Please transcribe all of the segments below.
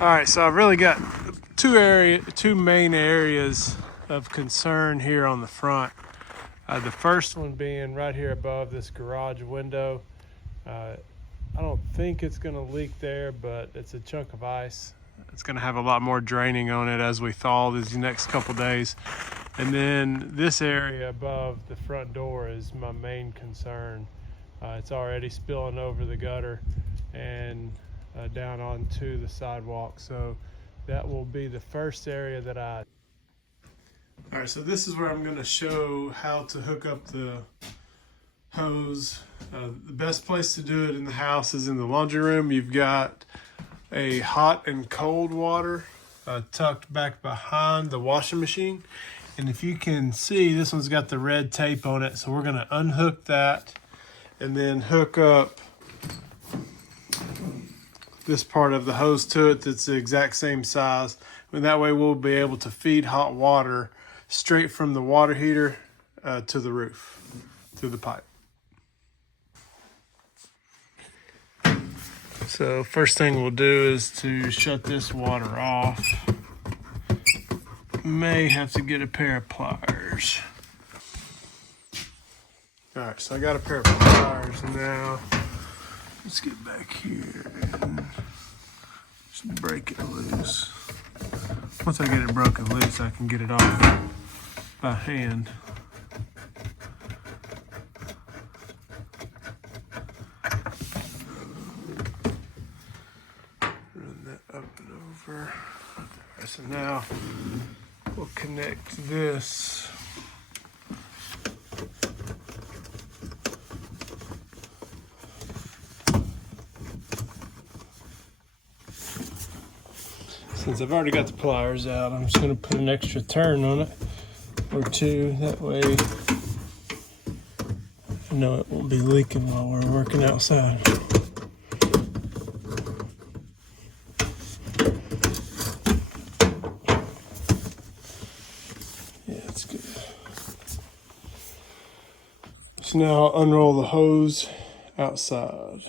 All right, so I've really got two main areas of concern here on the front. The first one being right here above this garage window. I don't think it's going to leak there, but it's a chunk of ice. It's going to have a lot more draining on it as we thaw these next couple days. And then this area above the front door is my main concern. It's already spilling over the gutter and down onto the sidewalk. So that will be the first area that I... All right, so this is where I'm going to show how to hook up the hose. The best place to do it in the house is in the laundry room. You've got a hot and cold water tucked back behind the washing machine. And if you can see, this one's got the red tape on it. So we're going to unhook that and then hook up this part of the hose to it that's the exact same size. And that way we'll be able to feed hot water straight from the water heater to the roof through the pipe. So first thing we'll do is to shut this water off. May have to get a pair of pliers. All right, so I got a pair of pliers now. Let's get back here and just break it loose. Once I get it broken loose, I can get it off by hand. Run that up and over. All right, so now we'll connect this. Since I've already got the pliers out, I'm just going to put an extra turn on it or two. That way I know it won't be leaking while we're working outside. Yeah, that's good. So now I'll unroll the hose outside.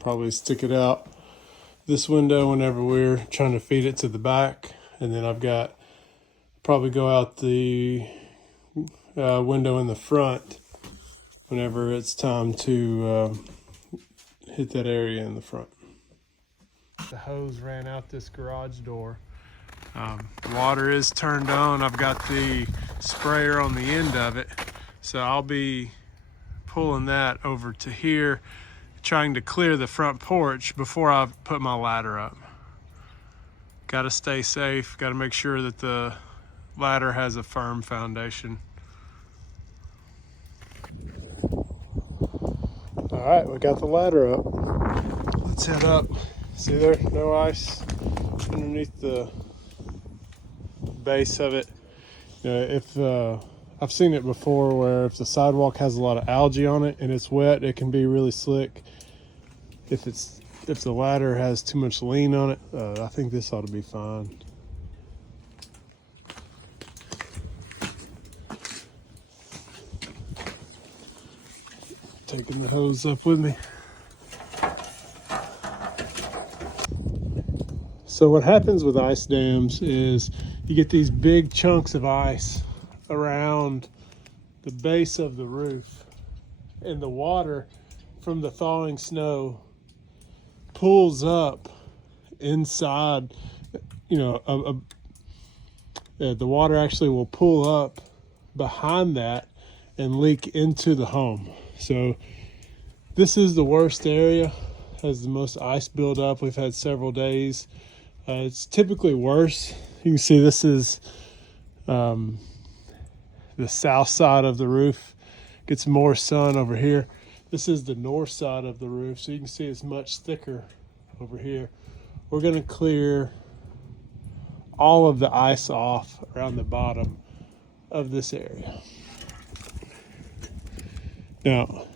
Probably stick it out this window whenever we're trying to feed it to the back, and then I've got probably go out the window in the front whenever it's time to hit that area in the front. The hose ran out this garage door. Water is turned on. I've got the sprayer on the end of it, so I'll be pulling that over to here, trying to clear the front porch before I put my ladder up. Got to stay safe, got to make sure that the ladder has a firm foundation. All right, we got the ladder up. Let's head up. See there, no ice underneath the base of it. You know, if I've seen it before where if the sidewalk has a lot of algae on it and it's wet, it can be really slick. If the ladder has too much lean on it, I think this ought to be fine. Taking the hose up with me. So what happens with ice dams is you get these big chunks of ice around the base of the roof, and the water from the thawing snow pulls up inside. You know, the water actually will pull up behind that and leak into the home. So this is the worst area, has the most ice buildup. We've had several days. It's typically worse. You can see this is the south side of the roof. Gets more sun over here. This is the north side of the roof, so you can see it's much thicker over here. We're going to clear all of the ice off around the bottom of this area. Now,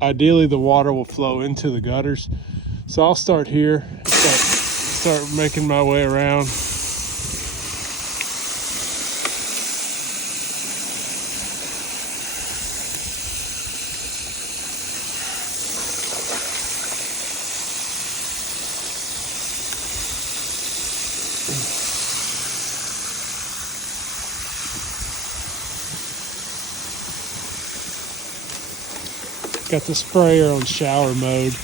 ideally the water will flow into the gutters, so I'll start here, start making my way around. Got the sprayer on shower mode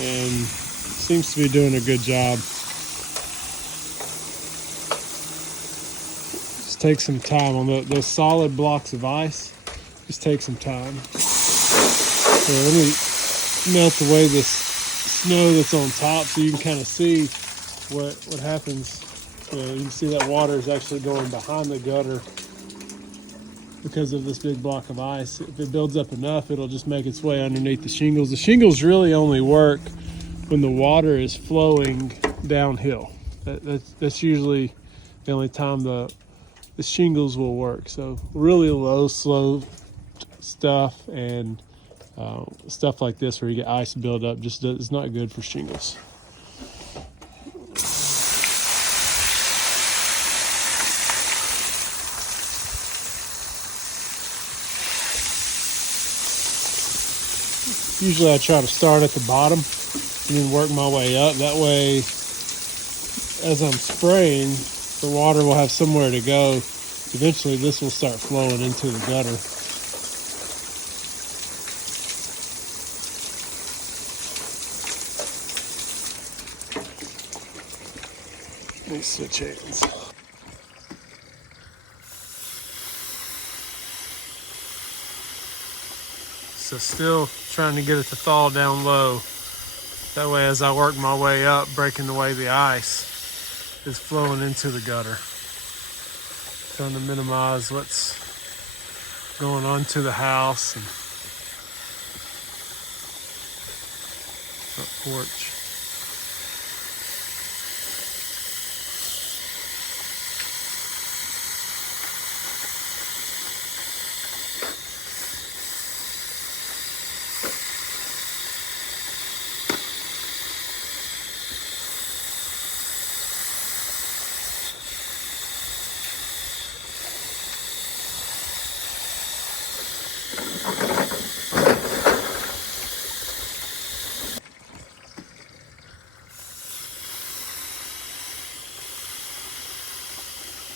and seems to be doing a good job. Just take some time on those solid blocks of ice. Just take some time. So let me melt away this snow that's on top so you can kind of see what happens. You can see that water is actually going behind the gutter because of this big block of ice. If it builds up enough, it'll just make its way underneath the shingles. The shingles really only work when the water is flowing downhill. That's usually the only time the shingles will work. So really low slope stuff and stuff like this where you get ice buildup just is not good for shingles. Usually I try to start at the bottom and then work my way up. That way, as I'm spraying, the water will have somewhere to go. Eventually this will start flowing into the gutter. Let me switch hands. So still trying to get it to thaw down low. That way as I work my way up, breaking away the ice is flowing into the gutter. Trying to minimize what's going on to the house and front porch.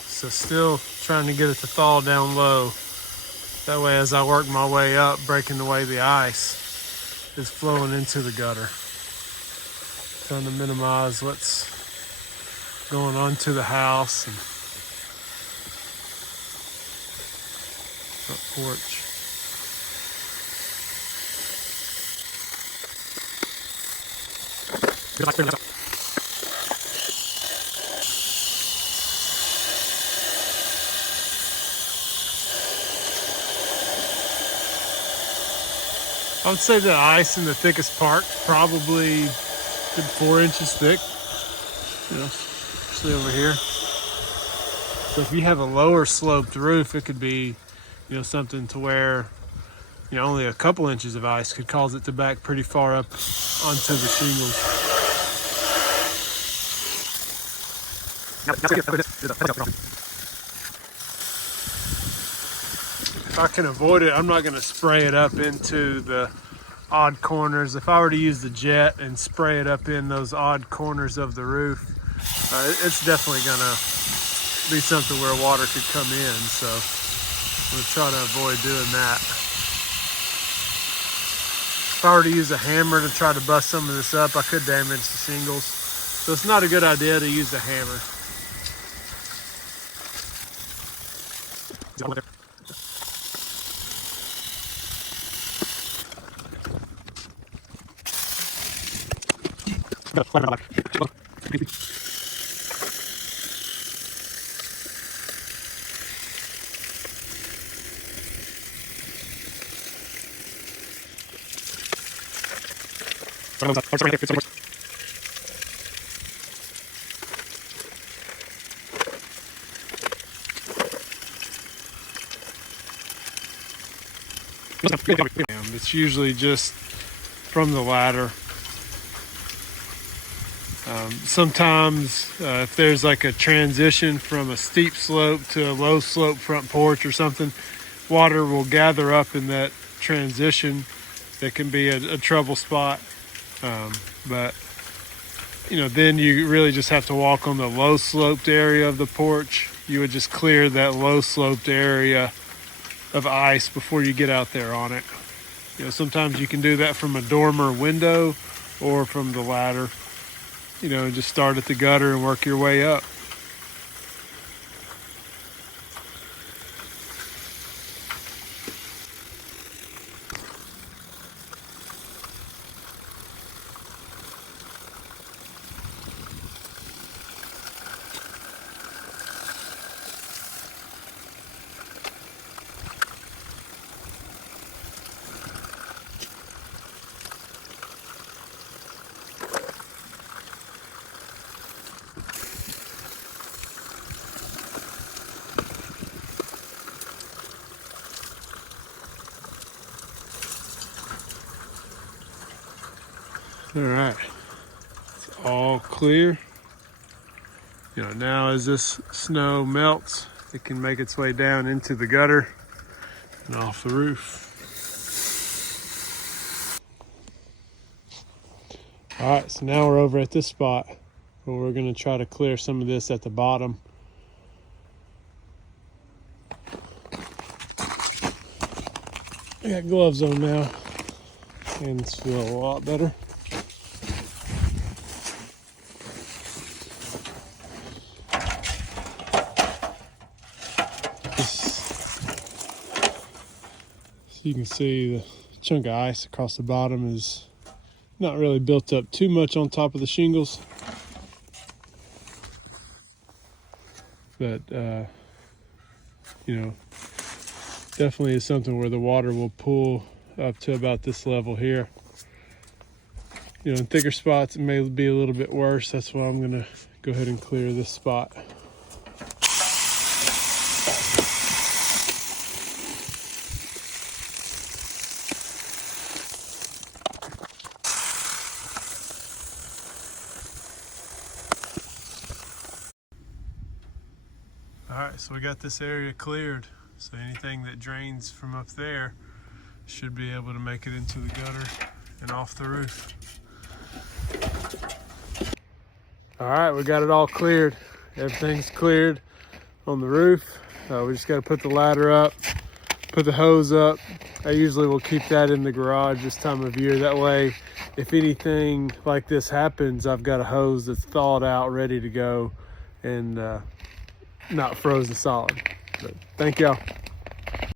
So still trying to get it to thaw down low. That way as I work my way up, breaking away the ice is flowing into the gutter. Trying to minimize what's going on to the house and front porch. I would say the ice in the thickest part, probably good 4 inches thick, especially over here. So if you have a lower sloped roof, it could be, something to where, only a couple inches of ice could cause it to back pretty far up onto the shingles. If I can avoid it, I'm not going to spray it up into the odd corners. If I were to use the jet and spray it up in those odd corners of the roof, it's definitely going to be something where water could come in. So I'm going to try to avoid doing that. If I were to use a hammer to try to bust some of this up, I could damage the shingles. So it's not a good idea to use a hammer. It's usually just from the ladder. Sometimes if there's like a transition from a steep slope to a low slope front porch or something, water will gather up in that transition. That can be a trouble spot. But then you really just have to walk on the low sloped area of the porch. You would just clear that low sloped area of ice before you get out there on it. Sometimes you can do that from a dormer window or from the ladder, and just start at the gutter and work your way up. All right, it's all clear. Now as this snow melts, it can make its way down into the gutter and off the roof. All right, so now we're over at this spot where we're gonna try to clear some of this at the bottom. I got gloves on now, hands feel a lot better. So you can see the chunk of ice across the bottom is not really built up too much on top of the shingles, but definitely is something where the water will pool up to about this level here. In thicker spots it may be a little bit worse. That's why I'm gonna go ahead and clear this spot. All right, so we got this area cleared. So anything that drains from up there should be able to make it into the gutter and off the roof. All right, we got it all cleared. Everything's cleared on the roof. We just got to put the ladder up, put the hose up. I usually will keep that in the garage this time of year. That way, if anything like this happens, I've got a hose that's thawed out, ready to go, and not frozen solid. But thank y'all.